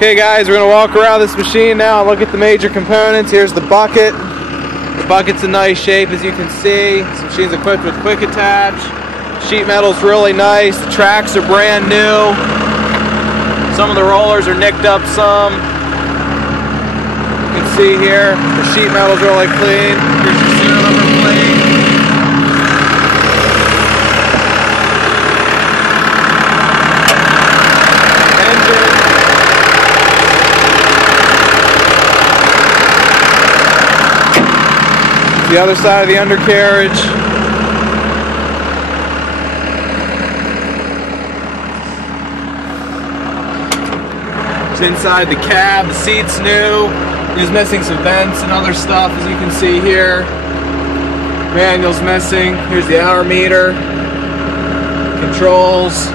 Okay guys, we're going to walk around this machine now and look at the major components. Here's the bucket. The bucket's in nice shape, as you can see. This machine's equipped with quick attach. Sheet metal's really nice. The tracks are brand new. Some of the rollers are nicked up some. You can see here, the sheet metal's really clean. Here's your serial number plate. The other side of the undercarriage. It's inside the cab. The seat's new. It's missing some vents and other stuff, as you can see here. Manual's missing. Here's the hour meter. Controls.